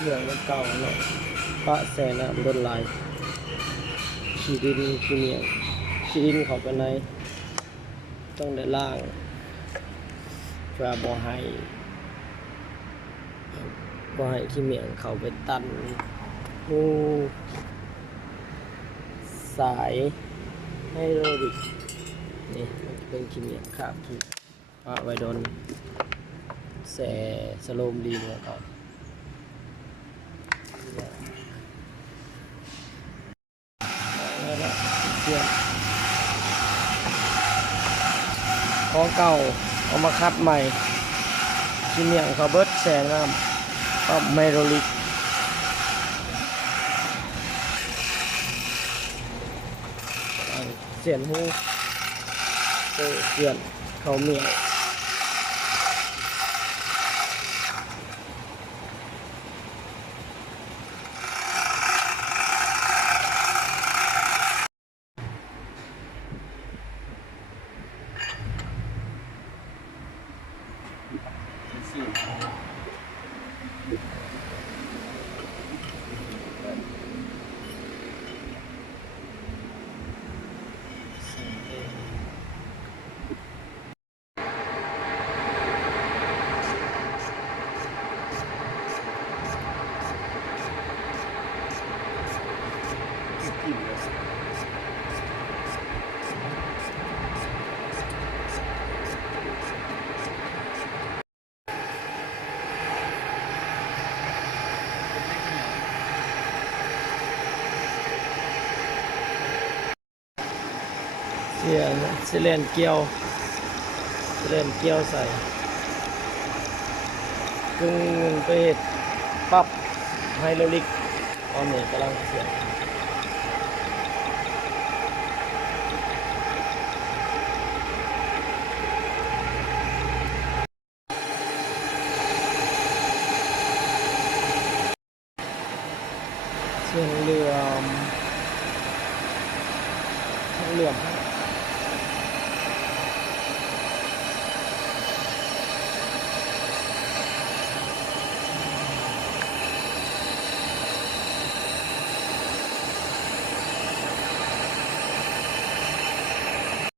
เรื่องมันเก่าเนาะปะแสน้ำโดนลายขี้ดินขี้เหนียวขี้ดินเข้าไปในต้องได้ล่างเพื่อบ่ให้ขี้เหนียวเข้าไปตันหูสายไฮโดรลิกนี่มันจะเป็นขี้เหนียวครับที่ปะไว้โดนแสสโลมดีแล้วก็เพื่อนของเก่าเอามาคัดใหม่ขี้เหนียวเขาเบิดแสงน้ำก็ไฮโดรลิกเสียนหูเสียนเขาเมียเสียนสิเลนเกี่ยวสิเลนเกี่ยวใส่กึ่งไปเฮ็ดปรับไฮโดรลิกตอนนี้กำลังเสียนเสียนเหลื่อม